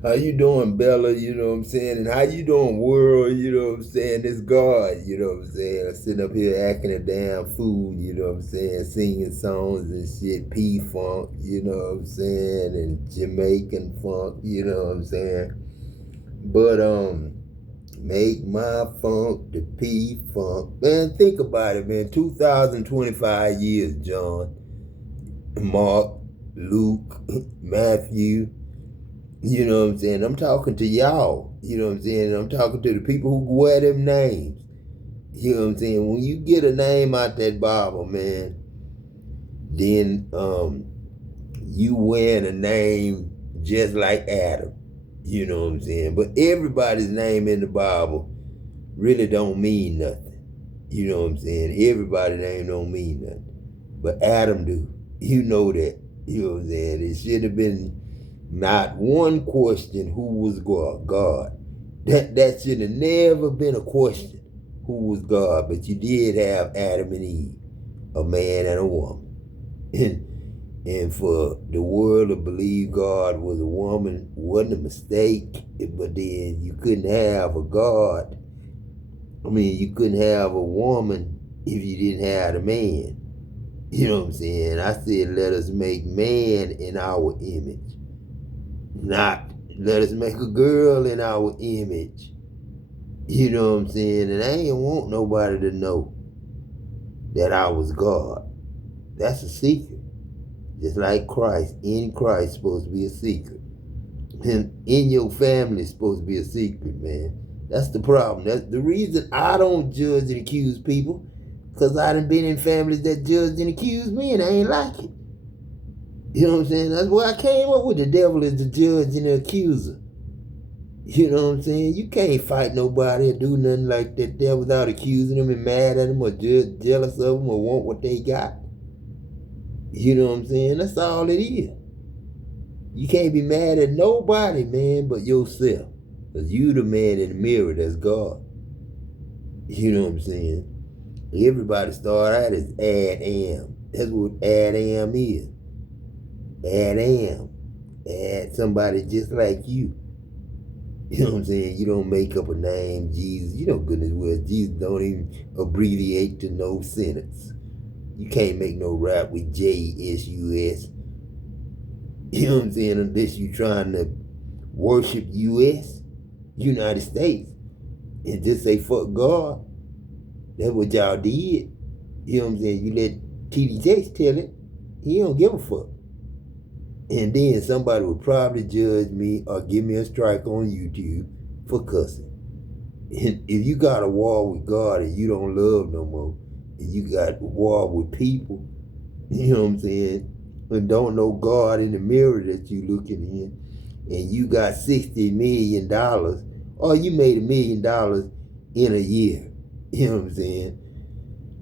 How you doing, Bella? You know what I'm saying? And how you doing, world? You know what I'm saying? This God, you know what I'm saying? I'm sitting up here acting a damn fool, you know what I'm saying? Singing songs and shit, P-Funk, you know what I'm saying? And Jamaican funk, you know what I'm saying? But, make my funk the P-Funk. Man, think about it, man. 2025 years, John, Mark, Luke, Matthew. You know what I'm saying? I'm talking to y'all. You know what I'm saying? I'm talking to the people who wear them names. You know what I'm saying? When you get a name out that Bible, man, then you wearing a name just like Adam. You know what I'm saying? But everybody's name in the Bible really don't mean nothing. You know what I'm saying? Everybody's name don't mean nothing. But Adam do. You know that. You know what I'm saying? It should have been not one question who was God. That should have never been a question who was God. But you did have Adam and Eve, a man and a woman. And for the world to believe God was a woman wasn't a mistake. But then you couldn't have a God. I mean, you couldn't have a woman if you didn't have a man. You know what I'm saying? I said, let us make man in our image, not let us make a girl in our image. You know what I'm saying? And I ain't want nobody to know that I was God. That's a secret. Just like Christ. In Christ supposed to be a secret. And in your family is supposed to be a secret, man. That's the problem. That's the reason I don't judge and accuse people. Because I done been in families that judged and accused me and I ain't like it. You know what I'm saying? That's why I came up with the devil as the judge and the accuser. You know what I'm saying? You can't fight nobody or do nothing like that there without accusing them and mad at them or jealous of them or want what they got. You know what I'm saying? That's all it is. You can't be mad at nobody, man, but yourself. Because you the man in the mirror that's God. You know what I'm saying? Everybody start out as Adam. That's what Adam is. Adam. Add somebody just like you. You know what I'm saying? You don't make up a name, Jesus. You know goodness well, Jesus don't even abbreviate to no sentence. You can't make no rap with JSUS. You know what I'm saying? Unless you trying to worship US, United States, and just say fuck God. That's what y'all did. You know what I'm saying? You let TD Jakes tell it. He don't give a fuck. And then somebody would probably judge me or give me a strike on YouTube for cussing. And if you got a war with God and you don't love no more, and you got a war with people, you know what I'm saying, and don't know God in the mirror that you looking in, and you got $60 million, or you made $1 million in a year, you know what I'm saying?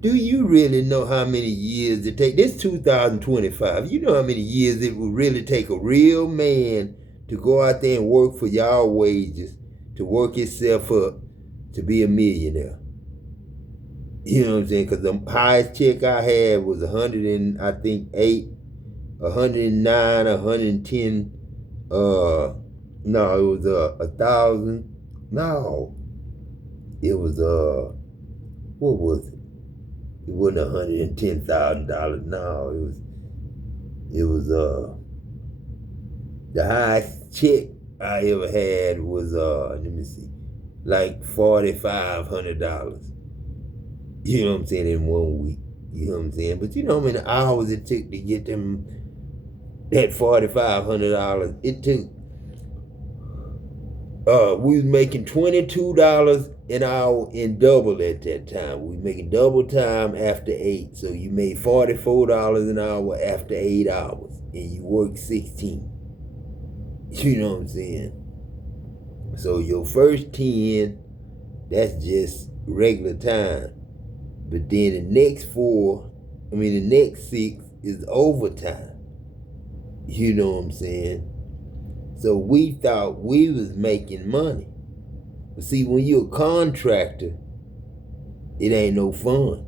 Do you really know how many years it take? This 2025. You know how many years it would really take a real man to go out there and work for y'all wages, to work himself up to be a millionaire. You know what I'm saying? Because the highest check I had was 100 and I think 8, 109, 110. No, it was 1,000. No, it was what was it? It wasn't $110,000. No, it was the highest check I ever had was let me see, like $4,500. You know what I'm saying, in one week. You know what I'm saying? But you know how many hours it took to get them that $4,500? It took we was making $22 an hour in double at that time. We was making double time after 8. So you made $44 an hour after 8 hours. And you worked 16. You know what I'm saying? So your first 10, that's just regular time. But then the next 4, the next 6 is overtime. You know what I'm saying? So we thought we was making money. But see, when you're a contractor, it ain't no fun.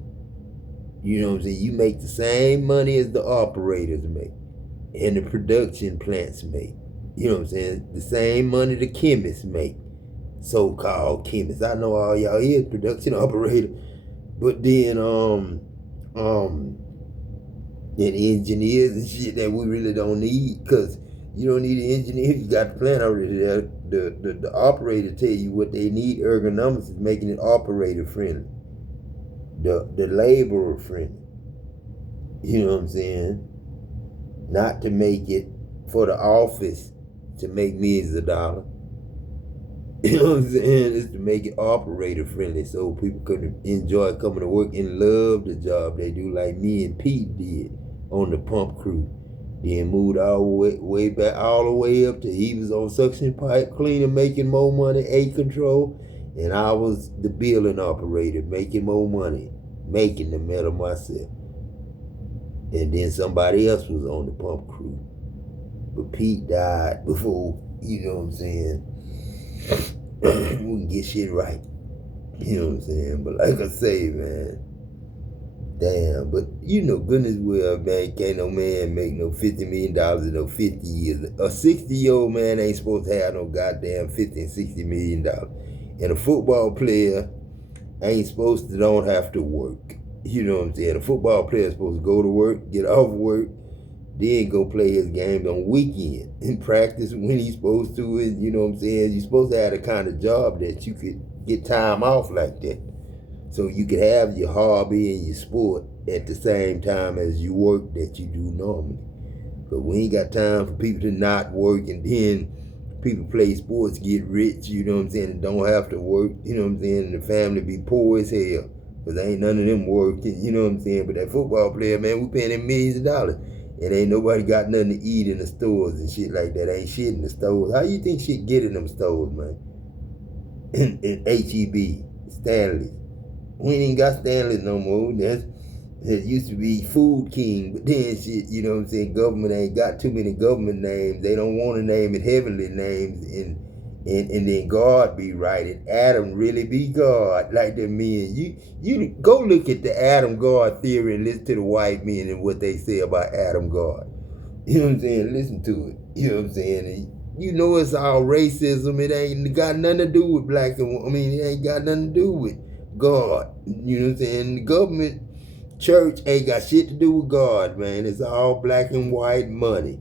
You know what I'm saying? You make the same money as the operators make and the production plants make. You know what I'm saying? The same money the chemists make. So-called chemists. I know all y'all is production operator. But then and engineers and shit that we really don't need, because you don't need an engineer. You got the plan already there. The operator tell you what they need. Ergonomics is making it operator friendly. The laborer friendly. You know what I'm saying? Not to make it for the office to make millions of dollars. You know what I'm saying? It's to make it operator friendly so people could enjoy coming to work and love the job they do, like me and Pete did on the pump crew. Then moved all the way back, all the way up to he was on suction pipe cleaner, making more money, A control, and I was the billing operator, making more money, making the metal myself. And then somebody else was on the pump crew. But Pete died before, you know what I'm saying, we can get shit right. You know what I'm saying? But like I say, man, damn, but you know goodness well, man, can't no man make no $50 million in no 50 years. A 60-year-old man ain't supposed to have no goddamn $50 and $60 million. And a football player ain't supposed to don't have to work. You know what I'm saying? A football player is supposed to go to work, get off work, then go play his games on weekend and practice when he's supposed to. And you know what I'm saying? You're supposed to have the kind of job that you could get time off like that. So you could have your hobby and your sport at the same time as you work that you do normally. But we ain't got time for people to not work, and then people play sports, get rich, you know what I'm saying, and don't have to work, you know what I'm saying, and the family be poor as hell. Because ain't none of them working, you know what I'm saying. But that football player, man, we paying him millions of dollars. And ain't nobody got nothing to eat in the stores and shit like that. Ain't shit in the stores. How you think shit get in them stores, man? In H-E-B, Stanley. We ain't got Stanley no more. It used to be Food King, but then shit, you know what I'm saying, government ain't got too many government names. They don't want to name it heavenly names, and then God be right, and Adam really be God, like the men. You go look at the Adam God theory and listen to the white men and what they say about Adam God. You know what I'm saying? Listen to it. You know what I'm saying? And you know it's all racism. It ain't got nothing to do with black and it ain't got nothing to do with God. You know what I'm saying? The government, church ain't got shit to do with God, man. It's all black and white money.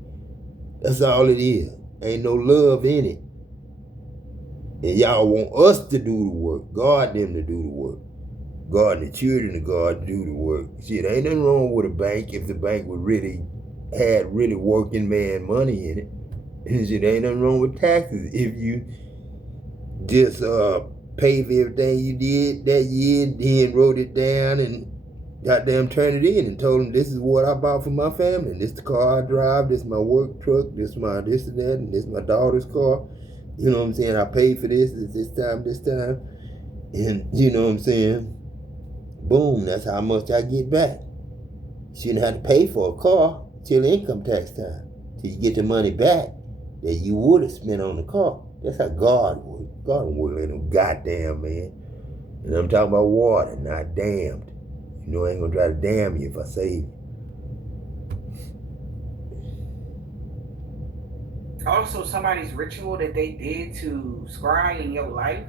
That's all it is. Ain't no love in it. And y'all want us to do the work. God them to do the work. God and the children of God to do the work. Shit, ain't nothing wrong with a bank if the bank would had really working man money in it. And shit, ain't nothing wrong with taxes if you just pay for everything you did that year and then wrote it down and goddamn turned it in and told them this is what I bought for my family. And this the car I drive, this my work truck, this my this and that, and this my daughter's car. You know what I'm saying? I paid for this this time. And you know what I'm saying? Boom, that's how much I get back. You shouldn't have to pay for a car till income tax time. Till you get the money back that you would have spent on the car. That's how God works. God don't work like no goddamn man. And I'm talking about water, not damned. You know I ain't gonna try to damn you if I save you. Also, somebody's ritual that they did to scry in your life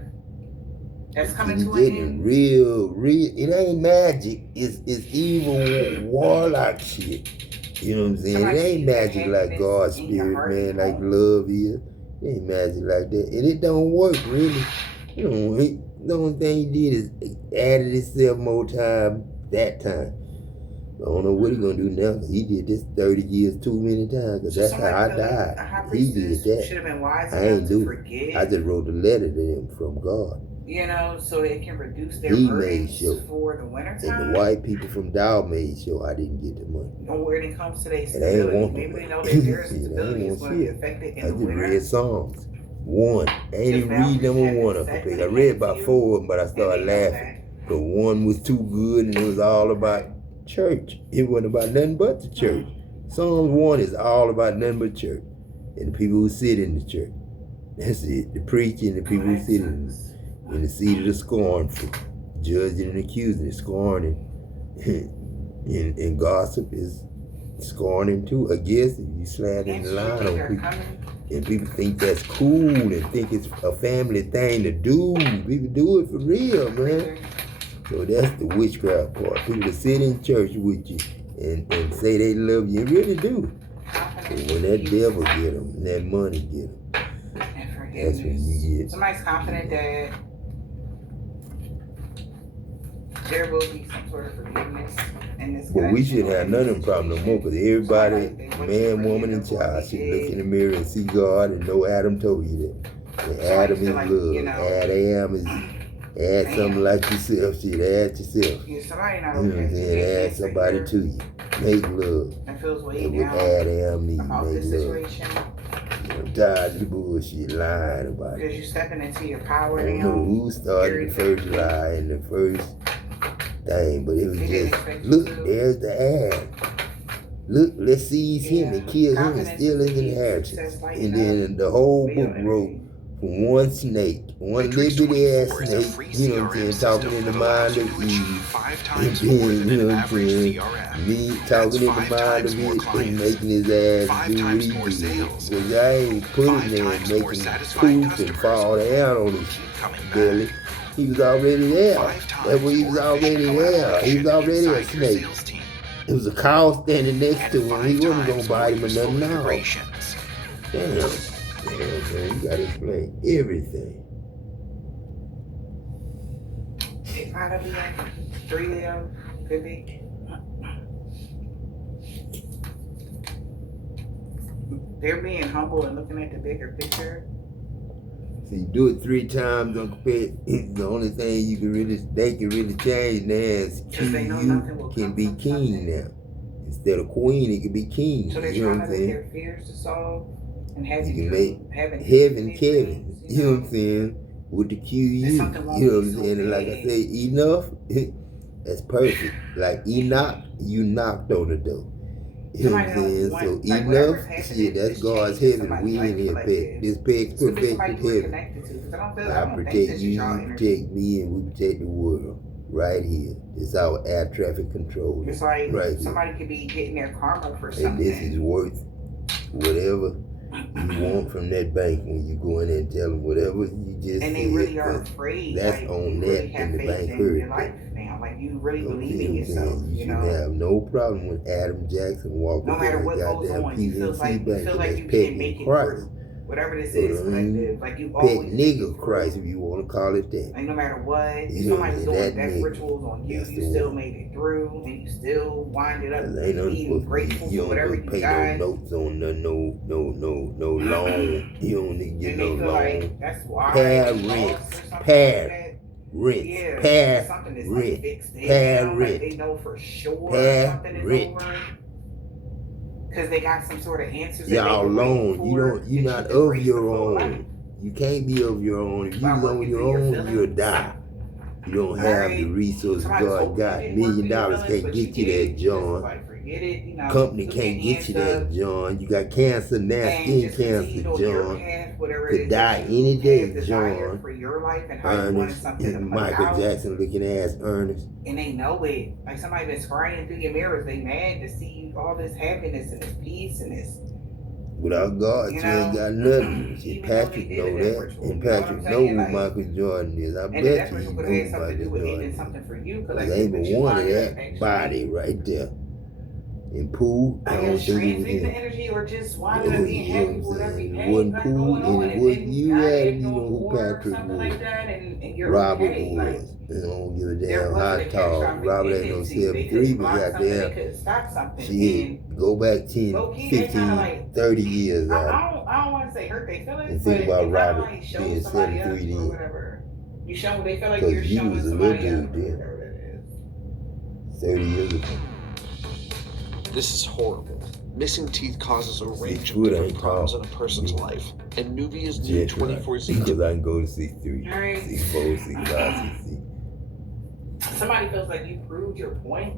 that's coming to an end. Real. It ain't magic. It's evil warlock shit. You know what I'm saying? It ain't magic like God's spirit, man, like love is. It ain't magic like that. And it don't work, really. You know, the only thing he did is added itself more time that time. I don't know what he gonna do now, because he did this 30 years too many times, because that's how I died. He did that. Should have been wise I ain't do it. I just wrote a letter to him from God. You know, so it can reduce their burdens for the winter time. And the white people from Dow made sure I didn't get the money. And when it comes to their stability, maybe we know that their stability is going to be affected in the winter. I just read Psalms. One. I ain't even read number one up there. I read about 4 of them, but I started laughing. But one was too good, and it was all about church. It wasn't about nothing but the church. Psalms 1 is all about nothing but church. And the people who sit in the church. That's it. The preaching, the people who sit in the seat of the scornful, judging and accusing, scorning, and gossip is scorning too. I guess if you slant in the line on people. And people think that's cool and think it's a family thing to do. People do it for real, man. So that's the witchcraft part. People that sit in church with you and say they love you, and really do. But when that devil get them, and that money get them, that's when you get. Somebody's confident that there will be some sort of forgiveness in this. But we should have none of them problems no more, because everybody, man, woman, and child, should look in the mirror and see God and know Adam told you that. And Adam is love. Adam is, add something like yourself, shit, add yourself. Yeah, somebody not You know what I'm saying? Add somebody to you. Make love. That feels way And down with Adam needs, about make this love. situation. I'm tired of the bullshit, lying about it. Because you're stepping into your power I don't now. know who started the first lie and the first thing, but it was just, look, there's the ad. Look, let's seize him and kill him and steal his inheritance. And then the whole book wrote from one snake, one little bitty ass snake, you know what I'm saying, talking in the mind of Eve. And then, you know what I'm saying, me talking in the mind of it and making his ass do what he did. Because I ain't putting there and making poof and fall down on his belly. He was already there. That's what he was already there. He was already a snake. It was a cow standing next to him. He wasn't going to bite him or nothing now. Damn. Damn, man. You got to explain everything. It might be like 3 Leo. Could be. They're being humble and looking at the bigger picture. So you do it 3 times, Uncle Pet. The only thing you can really, they can really change now is you can be king now. Instead of queen, it can be king. So they're you know trying what I'm to make saying? their fears to solve and have You you can make heaven Kevin. You know what I'm saying? With the QU. You know what I'm saying? And like I say, enough, that's perfect. Like Enoch, you knocked on the door. You know what I'm saying? So enough, shit, that's God's heaven. We in here, pet. This pet's perfected heaven. I protect you, you protect me, and we protect the world. Right here. It's our air traffic control. It's like right somebody could be getting their karma for something. And this is worth whatever you want from that bank when you go in there and tell them whatever you just and they really are afraid. That's like, on really that in the bank heard. Now, like you really believe in yourself. You know, should have no problem with Adam Jackson walking no matter what goes on, you feel like you can make it through. Whatever this is, collective, like you always pet nigga Christ, if you want to call it that. Like no matter what, somebody's doing death rituals on you, you still made it through, and you still wind it up being grateful for whatever you pay got. No notes on no loan. You don't need to get no loan. Like, that's why. Pay rent. They know for sure something is over. Because they got some sort of answers. Y'all alone. You're not of your own. You can't be of your own. If you own your own, you'll die. You don't have the resources God got. $1 million can't get you that, John. Company can't get you that, John. You got cancer now, skin cancer, John. Could die any day, John. Ernest, Michael Jackson looking ass Ernest. And they know it. Like somebody been scrying through your mirrors. They mad to see all this happiness and this peace and this. Without God, you ain't got nothing. See, Patrick know that, and Patrick know who Michael Jordan is. I bet you he knows Michael Jordan. Because ain't but one of that body right there. And Pooh, I don't think it was him. Energy or just winding up being happy with whatever pain it wasn't Pooh, and it wasn't you, Adam. You know who Patrick was. Like Robert was. And I don't give a damn hot talk. Robert ain't no 73, but goddamn, shit, go back 10, 15, 30 years out. I don't want to say hurt their feelings, and think about Robert being 73 then. You show they feel like you're showing somebody else. 30 years ago. This is horrible. Missing teeth causes a range of different problems in a person's life. And Nubia's new 24Z. Because I can go to C3, C4, C5, C6. Somebody feels like you proved your point.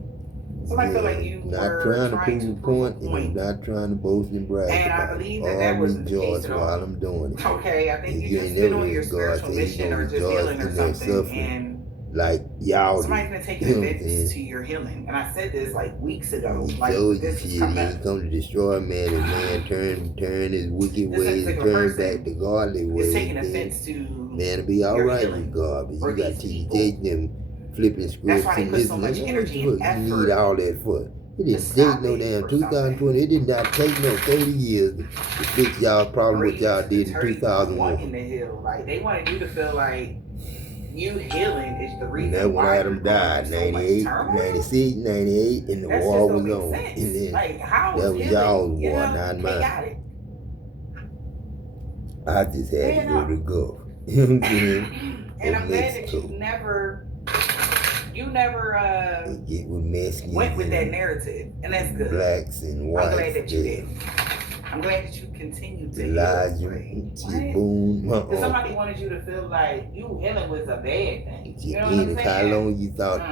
Somebody feels like you not trying to prove a point, and I'm not trying to boast and brag. And I believe that was the case while I'm doing it. Okay, I think you just been on your spiritual mission or just healing or something. And like y'all. Somebody's been taking offense to your healing, and I said this like weeks ago. Like this is coming. He come to destroy man, and man turn his wicked ways and turn back to godly ways. It's taking offense to man to be all right with God, but you got TJ them flipping scripts and this and that. You need all that for. It didn't take no damn 2020. It did not take no 30 years to fix y'all problem what y'all did in 2001. Like they wanted you to feel like you healing is the reason. And that's when Adam died, 98, 96, 98, and the war was on. And then like, how that was y'all's war, not mine. I just had to go to the Gulf. You know what I'm saying? And I'm glad that you never get with Mexicans went with that narrative, and that's good. Blacks and whites. I'm glad that you did. I'm glad that you continue to Elijah, Boone. Because somebody wanted you to feel like you healing was a bad thing. You know what I'm saying? How long you thought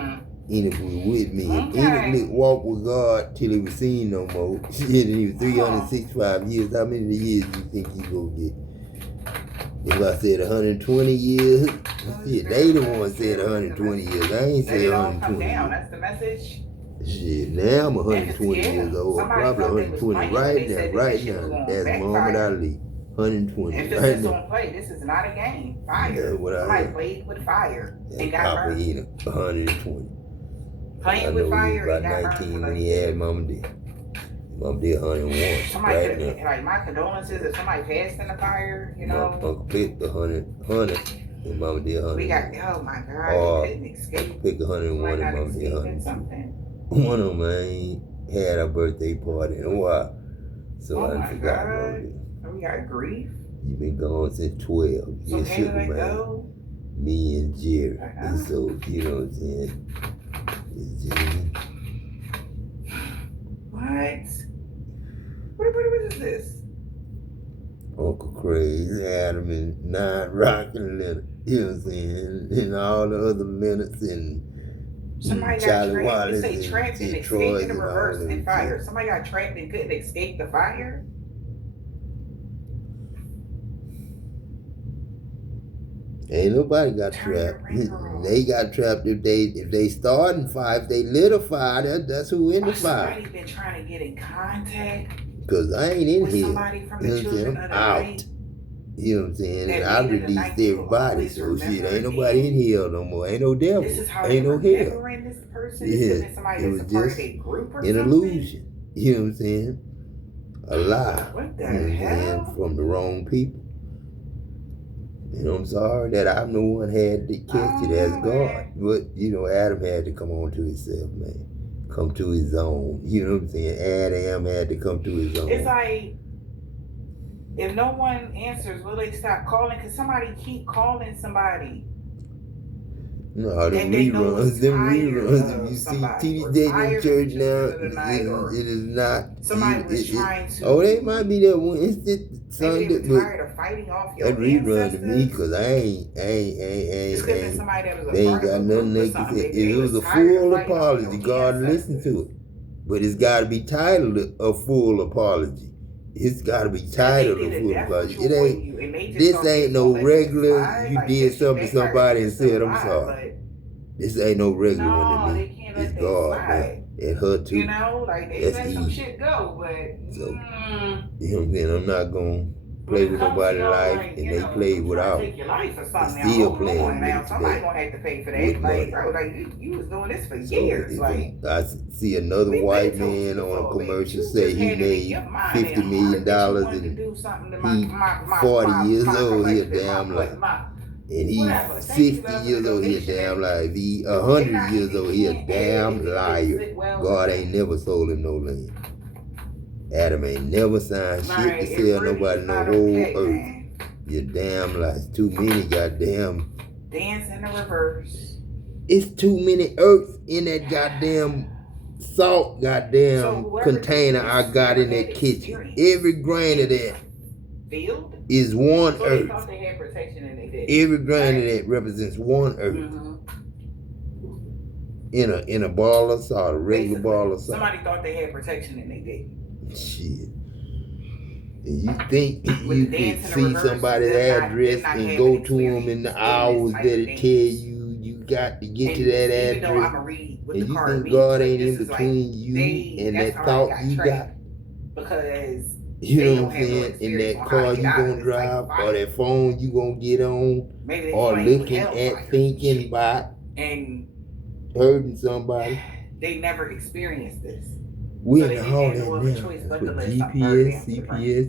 Enoch was with me? Enoch walked with God till he was seen no more. Shit, and he was 365 years. How many years do you think he gonna get? If I said 120 years, shit, they the ones said 120 years. I ain't say 120 years. That's the message. Shit, now I'm 120 years old. I'm probably 120 right now. That's Muhammad Ali. 120 if this is on play, this is not a game. Fire. Somebody played with fire and got Papa Enoch, 120. Playing with fire and got 19 when he had Mama did. Mama did 101. Somebody could have, like, my condolences if somebody passed in the fire, you know. Uncle picked 100, and Mama did 100. We got, oh my God, you couldn't escape. Pick 101 and Mama did 100. Something. One of them ain't had a birthday party in a while, so I forgot about it. We got grief. You been gone since 12. So can you let go? Me and Jerry. And so, you know what I'm saying? It's Jerry. What is this? Uncle Crazy, Adam, and Nine Rock and Leonard. You know what I'm saying? And all the other Leonards and somebody Charlie got Wallace trapped. You say trapped and escaped in the reverse and fire. Somebody got trapped and couldn't escape the fire? Ain't nobody got trapped. They got trapped if they start in fire, if they lit a fire, that's who in the fire. Somebody been trying to get in contact. Cause I ain't in here. Somebody from the children of the out. Night. You know what I'm saying? And I released everybody, so shit, ain't nobody in here no more. Ain't no devil. Ain't no hell. Yeah, it was just an illusion. You know what I'm saying? A lie. What the hell? From the wrong people. You know, I'm sorry that I'm the one had to catch it as God. But, you know, Adam had to come on to himself, man. Come to his own. You know what I'm saying? Adam had to come to his own. It's like, if no one answers, will they stop calling? Because somebody keep calling somebody. No, them reruns. If you see TD Day in church now, it is not. Somebody was trying to. Oh, they might be that one instant Sunday. They was tired of fighting off your rerun to me because I ain't. They ain't got nothing they can say. If it was a full apology, God listened to it. But it's got to be titled a full apology. It's got to be titled a full apology. It ain't. This ain't no regular. You did something to somebody and said I'm sorry. This ain't no regular one to me. It's God, man. And her too. You know, like they let some shit go, but so, you know what I'm saying? I'm not gonna play with nobody's life, and they play without. Take your life or something. Still playing now. Somebody gonna have to pay for that. Like, bro, like you was doing this for years. Like I see another white man on a commercial say he made $50 million and he 40 years old. He a damn like. And he's 60 years old, he a damn liar. He 100 years old, he a damn liar. God ain't never sold him no land. Adam ain't never signed shit to sell nobody no whole earth. You damn lies. Too many goddamn. Dance in the reverse. It's too many earths in that goddamn salt goddamn container I got in that kitchen. Every grain of that is one earth. Every grain of that represents one earth. In a ball of salt, a regular ball of salt. Somebody thought they had protection and they didn't. Shit. And you think you can see somebody's address and go to them in the hours that it tell you got to get to And that even though I'm address. gonna read what And the you card think means, God like, ain't this in is like between you and that's that how I thought got you got? trained, because You they know don't what I'm have no saying? In experience that on how car to get you out of gonna this type drive, of or fire. that phone you gonna get on, Maybe they or playing with looking at, hellfires and thinking shit. about And hurting somebody. they never experienced this. We So in they the didn't hall have no that other now. choice That's but to what let something burn GPS, down to the ground. CPS,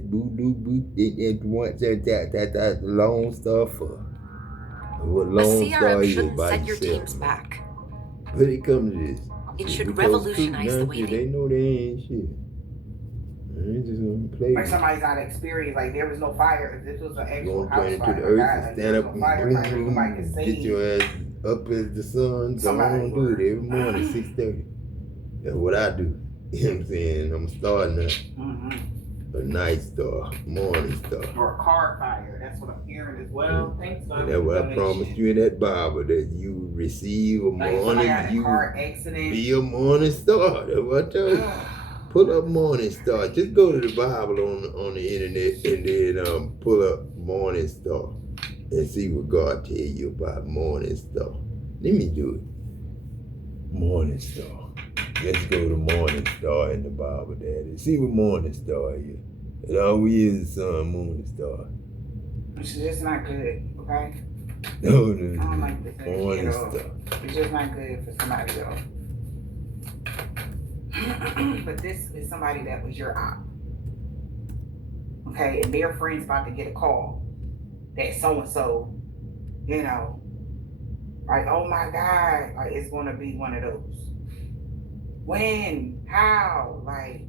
and what that Lone Star for. What A Lone Star CRM is shouldn't by set your yourself, teams man. back. But it comes to this. It Shit, should we told revolutionize the way they know they ain't shit. They ain't just gonna play Like with somebody's not experienced, like there was no fire. If this was an actual going house turn into fire, the like, earth and stand there was up no firefighter, nobody can and save get your ass up as the sun. Go somebody. on, do it every morning, 6:30. That's what I do. You know what I'm saying? I'm starting a night star, morning star. Or a car fire. That's what I'm hearing as well. Thanks, And that's what I promised you in that Bible, that you would receive a like morning, you be a morning star. That's what I told you. Pull up Morning Star. Just go to the Bible on the internet and then pull up Morning Star and see what God tell you about Morning Star. Let me do it. Morning Star. Let's go to Morning Star in the Bible, Daddy. See what Morning Star is. It always is the sun, moon, and star. It's just not good, okay? No. I don't like this Morning Star. It's just not good for somebody else. But this is somebody that was your op. Okay, and their friend's about to get a call that so-and-so, you know, like, oh my God, like it's gonna be one of those. When? How? Like,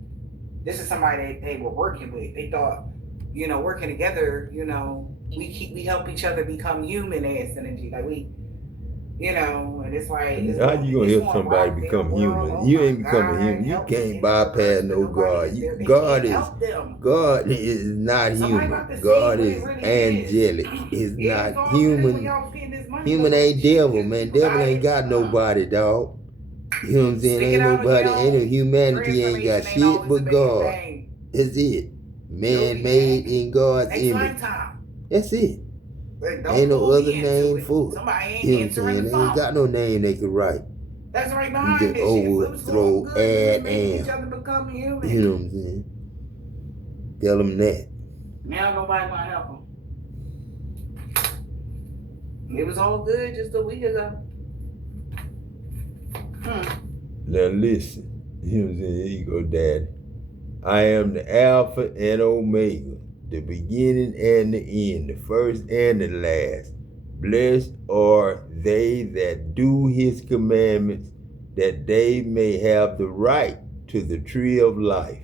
this is somebody they were working with. They thought, you know, working together, you know, we help each other become human as energy. Like we, you know, and it's like, how you gonna help somebody become human? Oh, you ain't becoming human. You can't bypass no God. God is not human. God is angelic. Is not human. Human ain't devil, man. Devil ain't got nobody, dog. You know what I'm saying? Ain't nobody, ain't humanity ain't got shit but God. That's it. Man made in God's image. That's it. Ain't no other name for it. You know what I'm saying? They ain't got no name they could write. That's right You behind just this overthrow, add, and. each other become human. You know what I'm saying? Tell them that. Now nobody gonna help them. It was all good just a week ago. Now listen. You know what I'm saying? Here you go, Daddy. I am the Alpha and Omega, the beginning and the end, the first and the last. Blessed are they that do his commandments, that they may have the right to the tree of life,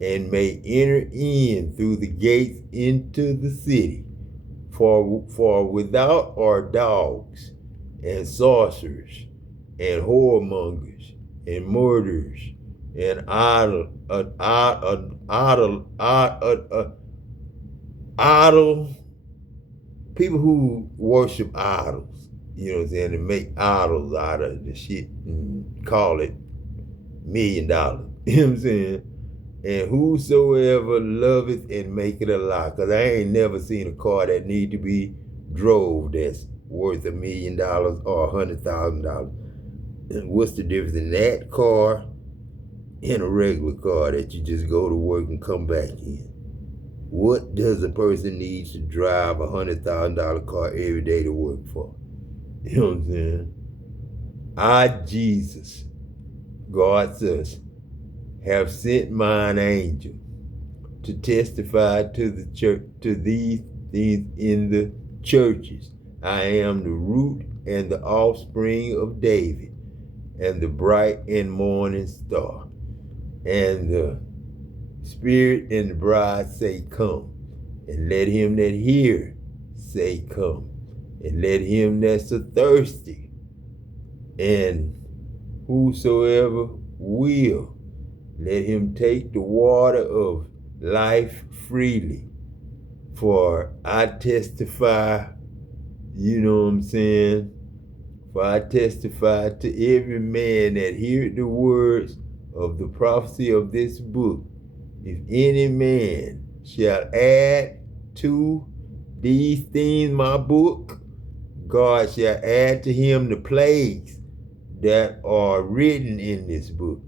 and may enter in through the gates into the city. For without are dogs, and sorcerers, and whoremongers, and murderers, and idol people who worship idols. You know what I'm saying? And make idols out of the shit and call it $1 million. You know what I'm saying? And whosoever loveth and make it a lie. Because I ain't never seen a car that need to be drove that's worth $1 million or $100,000. And what's the difference in that car and a regular car that you just go to work and come back in? What does a person need to drive a $100,000 car every day to work for? You know what I'm saying? I, Jesus, God says, have sent mine angel to testify to the church, to these things in the churches. I am the root and the offspring of David, and the bright and morning star. And the Spirit and the bride say, come. And let him that hear say, come. And let him that's thirsty, and whosoever will, let him take the water of life freely. For I testify, you know what I'm saying? For I testify to every man that heareth the words of the prophecy of this book. If any man shall add to these things my book, God shall add to him the plagues that are written in this book.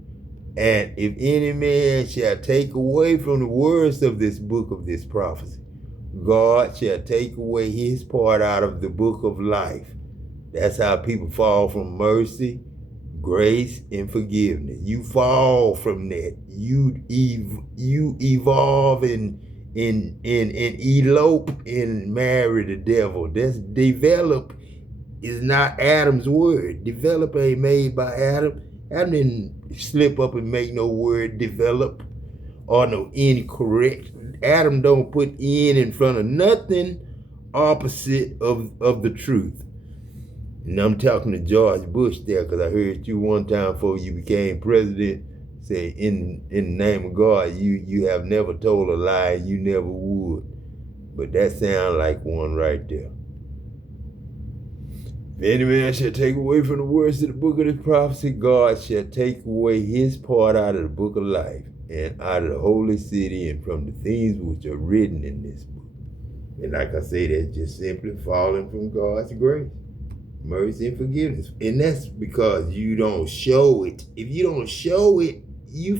And if any man shall take away from the words of this book of this prophecy, God shall take away his part out of the book of life. That's how people fall from mercy, grace, and forgiveness. You fall from that. You evolve and elope and marry the devil. That's develop is not Adam's word. Develop ain't made by Adam. Adam didn't slip up and make no word develop or no incorrect. Adam don't put in front of nothing opposite of the truth. And I'm talking to George Bush there, because I heard you one time before you became president say, in the name of God, you have never told a lie, you never would. But that sounds like one right there. If any man shall take away from the words of the book of this prophecy, God shall take away his part out of the book of life, and out of the holy city, and from the things which are written in this book. And like I say, that's just simply falling from God's grace, mercy, and forgiveness. And that's because you don't show it. If you don't show it, you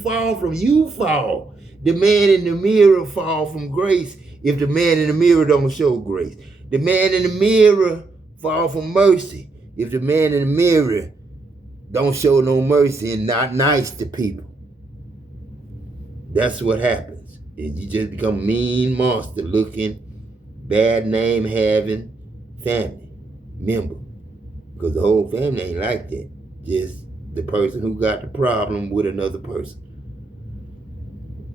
fall. The man in the mirror fall from grace if the man in the mirror don't show grace. The man in the mirror fall from mercy if the man in the mirror don't show no mercy and not nice to people. That's what happens. And you just become a mean monster looking, bad name having family member. Because the whole family ain't like that. Just the person who got the problem with another person.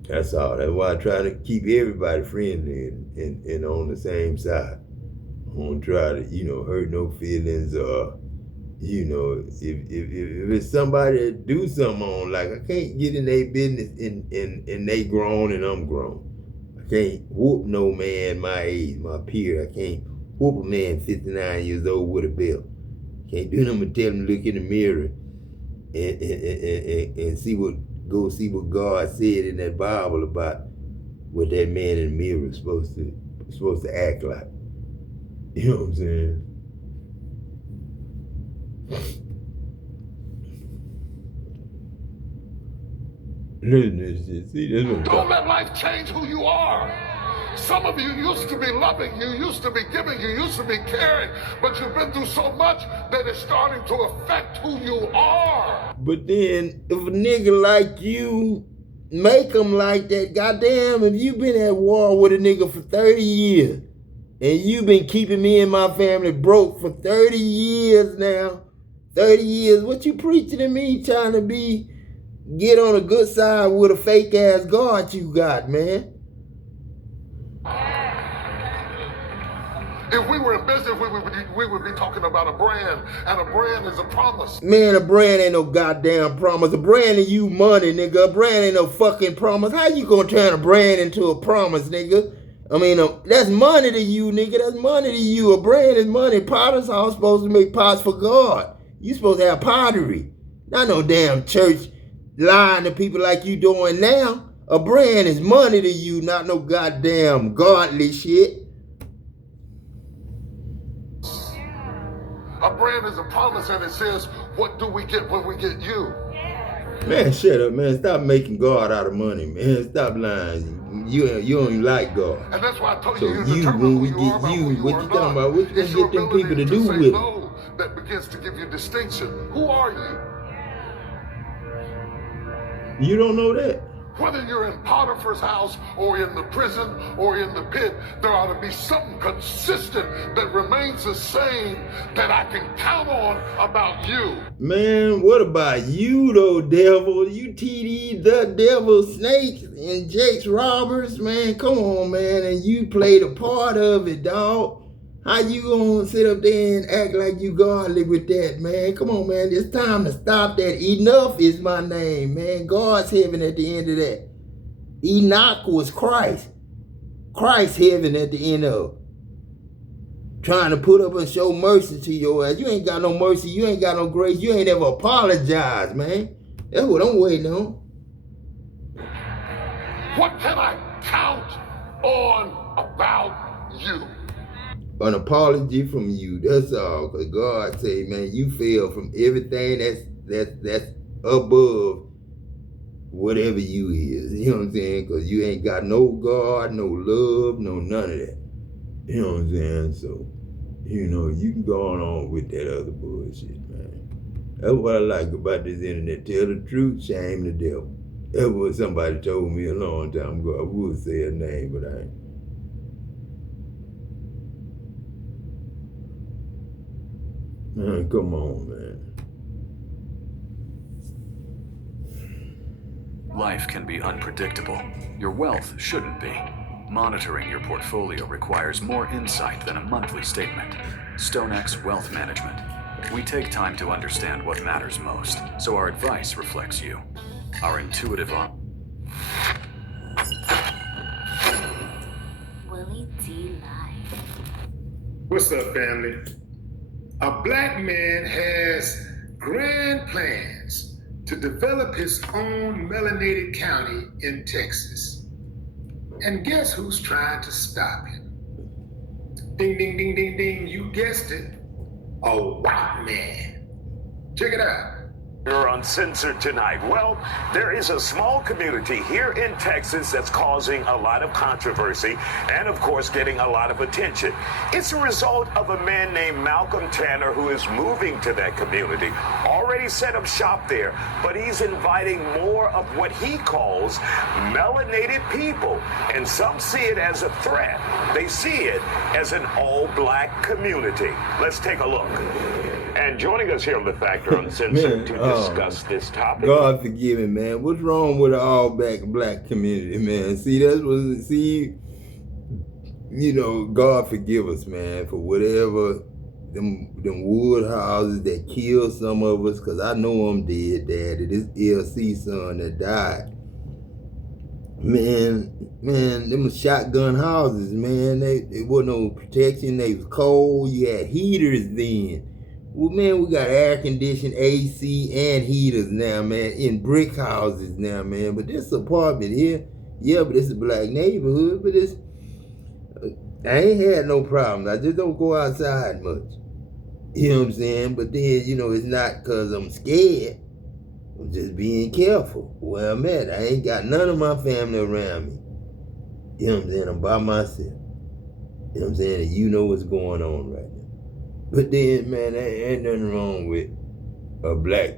That's all. That's why I try to keep everybody friendly and on the same side. I don't try to, hurt no feelings, or, if it's somebody that do something on, like, I can't get in their business and they grown and I'm grown. I can't whoop no man my age, my peer. I can't whoop a man 59 years old with a belt. Can't do nothing but tell him to look in the mirror and see what God said in that Bible about what that man in the mirror is supposed to act like. You know what I'm saying? Listen to this shit. See, this one. Don't let life change who you are. Some of you used to be loving, you used to be giving, you used to be caring, but you've been through so much that it's starting to affect who you are. But then, if a nigga like you make him like that, goddamn, if you been at war with a nigga for 30 years, and you've been keeping me and my family broke for 30 years now, 30 years, what you preaching to me, trying to get on a good side with a fake ass God you got, man? If we were in business, we would be talking about a brand, and a brand is a promise. Man, a brand ain't no goddamn promise. A brand is you money, nigga. A brand ain't no fucking promise. How you gonna turn a brand into a promise, nigga? I mean, that's money to you, nigga. That's money to you. A brand is money. Potters are supposed to make pots for God. You supposed to have pottery. Not no damn church lying to people like you doing now. A brand is money to you, not no goddamn godly shit. A brand is a promise, and it says, what do we get when we get you? Man, shut up, man. Stop making God out of money, man. Stop lying. You don't even like God. And that's why I told so you, when we get you, what you talking about? What you gonna get them people to do with it? No, that begins to give you distinction. Who are you? You don't know that. Whether you're in Potiphar's house or in the prison or in the pit, there ought to be something consistent that remains the same that I can count on about you. Man, what about you though, devil? You TD the devil, Snakes, and Jake's Roberts, man. Come on, man. And you played a part of it, dog. How you gonna sit up there and act like you godly with that, man? Come on, man. It's time to stop that. Enough is my name, man. God's heaven at the end of that. Enoch was Christ. Christ's heaven at the end of it. Trying to put up and show mercy to your ass. You ain't got no mercy. You ain't got no grace. You ain't ever apologized, man. That's what I'm waiting on. What can I count on about you? an apology from you. That's all. Cause God say, man, you fell from everything that's above whatever you is. You know what I'm saying? Cause you ain't got no God, no love, no none of that. You know what I'm saying? So, you know, you can go on with that other bullshit, man. That's what I like about this internet. Tell the truth, shame the devil. That's what somebody told me a long time ago. I would say a name, but I ain't. Man, come on, man. Life can be unpredictable. Your wealth shouldn't be. Monitoring your portfolio requires more insight than a monthly statement. StoneX Wealth Management. We take time to understand what matters most, so our advice reflects you. Our intuitive Willie D. Live. What's up, family? A black man has grand plans to develop his own melanated county in Texas. And guess who's trying to stop him? Ding, ding, ding, ding, ding. You guessed it. A white man. Check it out. You're uncensored tonight. Well, there is a small community here in Texas that's causing a lot of controversy and, of course, getting a lot of attention. It's a result of a man named Malcolm Tanner who is moving to that community, already set up shop there, but he's inviting more of what he calls melanated people. And some see it as a threat. They see it as an all-black community. Let's take a look. And joining us here on The Factor Uncensored to discuss this topic. God forgive me, man. What's wrong with the all-black community, man? See, you know, God forgive us, man, for whatever them wood houses that killed some of us, because I know I'm dead, Daddy. This LC son that died. Man, them shotgun houses, man. They wasn't no protection. They was cold. You had heaters then. Well, man, we got air-conditioned AC and heaters now, man, in brick houses now, man. But this apartment here, yeah, but it's a black neighborhood, but I ain't had no problems. I just don't go outside much. You know what I'm saying? But then, you know, it's not because I'm scared. I'm just being careful where I'm at. I ain't got none of my family around me. You know what I'm saying? I'm by myself. You know what I'm saying? And you know what's going on right now. But then, man, there ain't nothing wrong with a black,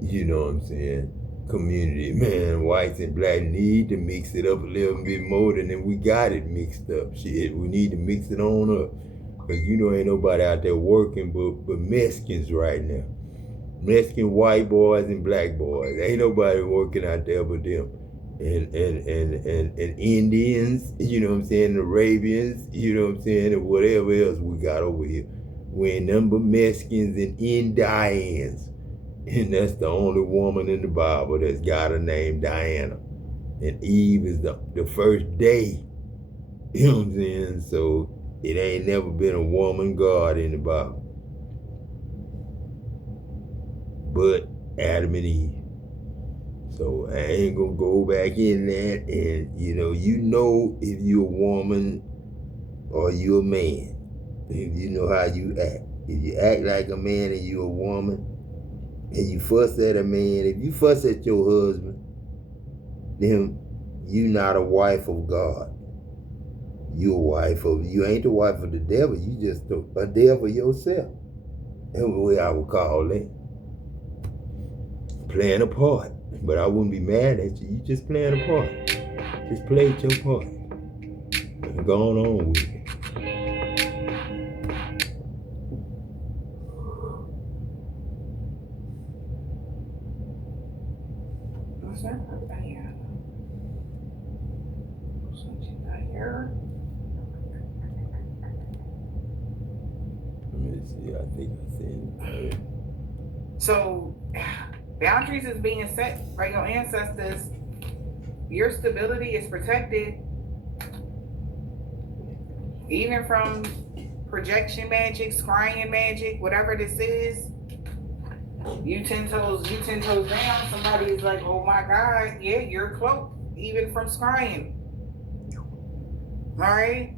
you know what I'm saying, community. Man, whites and black need to mix it up a little bit more than we got it mixed up. Shit, we need to mix it on up. Because, you know, ain't nobody out there working but Mexicans right now. Mexican white boys and black boys. Ain't nobody working out there but them. And Indians, you know what I'm saying, Arabians, you know what I'm saying, and whatever else we got over here. We ain't nothing but Mexicans and Indians. And that's the only woman in the Bible that's got a name, Diana. And Eve is the first day. You know what I'm saying? So it ain't never been a woman God in the Bible. But Adam and Eve. So I ain't gonna go back in that, and you know if you're a woman or you're a man. If you know how you act. If you act like a man and you're a woman, and you fuss at a man, if you fuss at your husband, then you're not a wife of God. You ain't the wife of the devil, you just a devil yourself. That's the way I would call that. Playing a part. But I wouldn't be mad at you. You just playing a part. Just play your part. And go on with it. What's that? Let me see. I think I seen it. So, boundaries is being set by your ancestors. Your stability is protected, even from projection magic, scrying magic, whatever this is. You 10 toes down. Somebody is like, oh my God, yeah, you're cloaked, even from scrying. All right.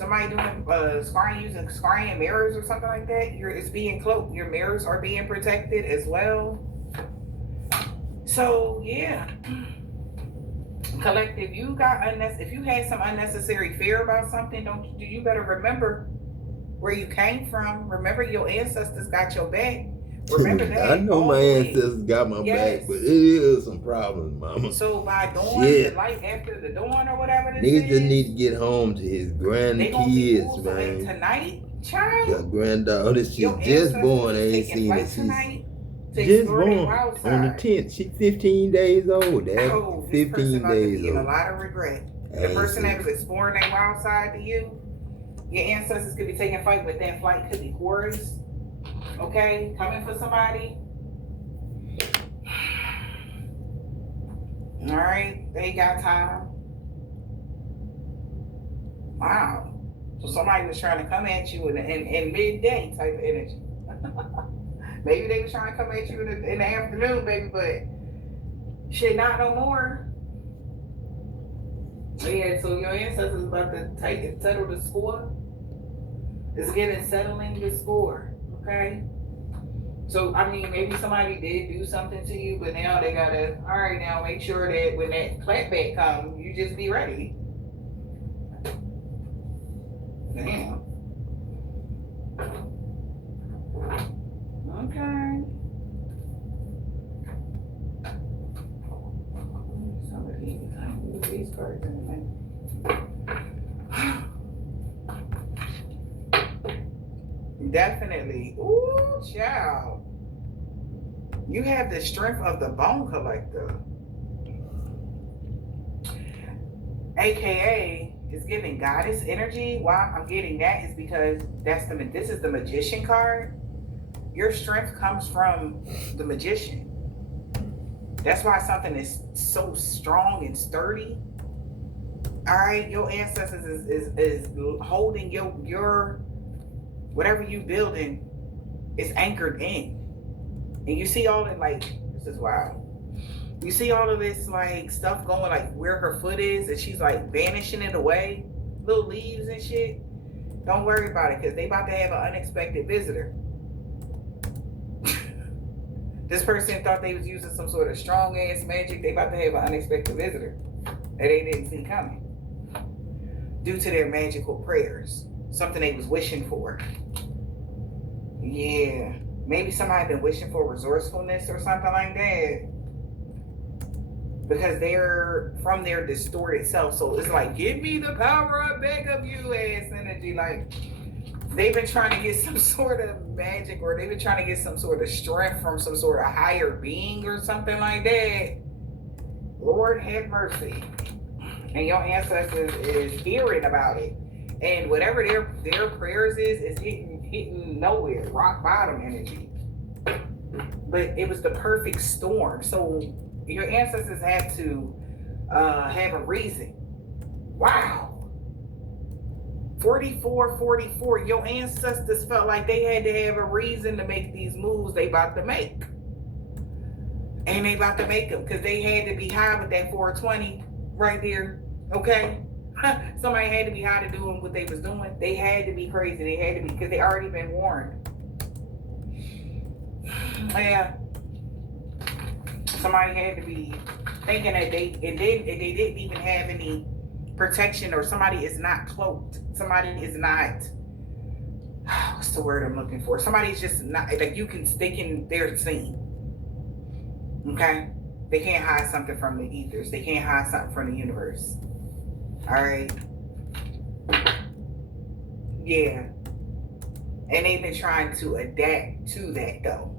somebody doing scrying, using scrying mirrors or something like that, it's being cloaked. Your mirrors are being protected as well. So yeah, collective, if you had some unnecessary fear about something, you better remember where you came from. Remember your ancestors got your back. Remember that. I know my ancestors got my back, but it is some problems, mama. So by dawn, the light after the dawn or whatever this niggas is, just need to get home to his grandkids, man. Tonight, child. Your granddaughter, she's just born. I ain't seen her. She's just born on the 10th. She's 15 days old. Dad. 15 days old. A lot of regret. The person that was exploring their wild side to you, your ancestors could be taking flight, but that flight could be Horus. Okay, coming for somebody. All right, they got time. Wow. So somebody was trying to come at you in midday type of energy. Maybe they was trying to come at you in the afternoon, baby, but shit, not no more. Yeah, so your ancestors about to settle the score. It's settling the score, okay? So, I mean, maybe somebody did do something to you, but now they gotta, all right, now make sure that when that clapback comes, you just be ready. Damn. Okay. Somebody use these cards anyway. Definitely. Ooh, child. You have the strength of the bone collector. AKA is giving goddess energy. Why I'm getting that is because this is the magician card. Your strength comes from the magician. That's why something is so strong and sturdy. All right, your ancestors is holding your whatever you building is anchored in. And you see all that, this is wild. You see all of this stuff going where her foot is, and she's vanishing it away, little leaves and shit. Don't worry about it, because they about to have an unexpected visitor. This person thought they was using some sort of strong ass magic. They about to have an unexpected visitor that they didn't see coming due to their magical prayers. Something they was wishing for. Yeah. Maybe somebody been wishing for resourcefulness or something like that. Because they're from their distorted self. So it's give me the power of back of you ass energy. They've been trying to get some sort of magic, or they've been trying to get some sort of strength from some sort of higher being or something like that. Lord have mercy. And your ancestors is hearing about it. And whatever their prayers is hitting nowhere, rock bottom energy. But it was the perfect storm. So your ancestors had to have a reason. Wow. 44, your ancestors felt like they had to have a reason to make these moves they about to make. And they about to make them because they had to be high with that 420 right there. Okay? Somebody had to be high to do what they was doing. They had to be crazy. They had to be, because they already been warned. Yeah. Somebody had to be thinking that they didn't even have any protection, or somebody is not cloaked. Somebody is not, what's the word I'm looking for? Somebody's just not, they're seen. Okay? They can't hide something from the ethers. They can't hide something from the universe. All right. Yeah. And they've been trying to adapt to that though.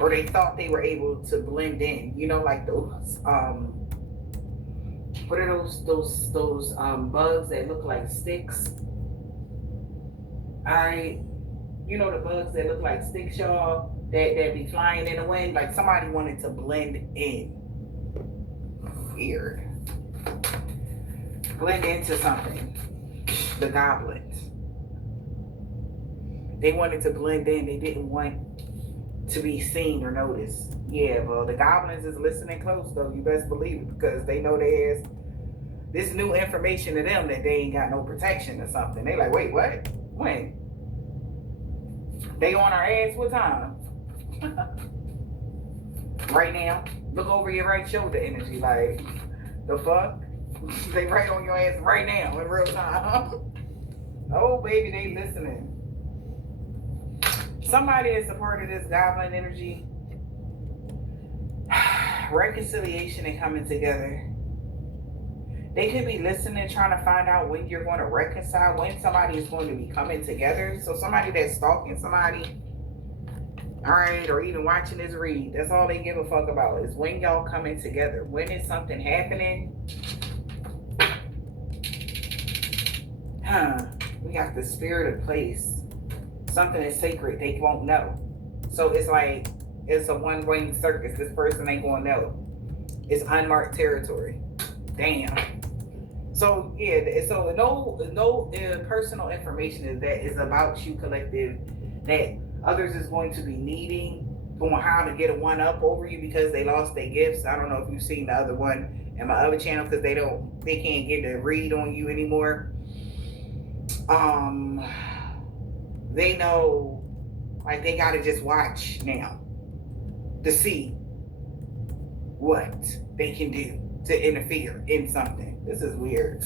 Or they thought they were able to blend in. You know, like those what are those bugs that look like sticks? All right. You know the bugs that look like sticks, y'all, that be flying in the wind? Like somebody wanted to blend in. Weird. Blend into something. The goblins. They wanted to blend in. They didn't want to be seen or noticed. Yeah, well, the goblins is listening close though. You best believe it, because they know there's this new information to them that they ain't got no protection or something. They like, wait, what? When? They on our ass? What time? Right now. Look over your right shoulder energy. Like, the fuck? They right on your ass right now in real time. Oh, baby, they listening. Somebody that's a part of this goblin energy. Reconciliation and coming together. They could be listening, trying to find out when you're going to reconcile, when somebody is going to be coming together. So somebody that's stalking somebody, all right, or even watching this read, that's all they give a fuck about is when y'all coming together. When is something happening? We got the spirit of place. Something is sacred, they won't know. So it's like, it's a one-way circus. This person ain't gonna know. It's unmarked territory. Damn. So yeah, so no personal information that is about you, collective, that others is going to be needing on how to get a one up over you because they lost their gifts. I don't know if you've seen the other one in my other channel, because they can't get a read on you anymore. They know, like, they gotta just watch now to see what they can do to interfere in something. This is weird.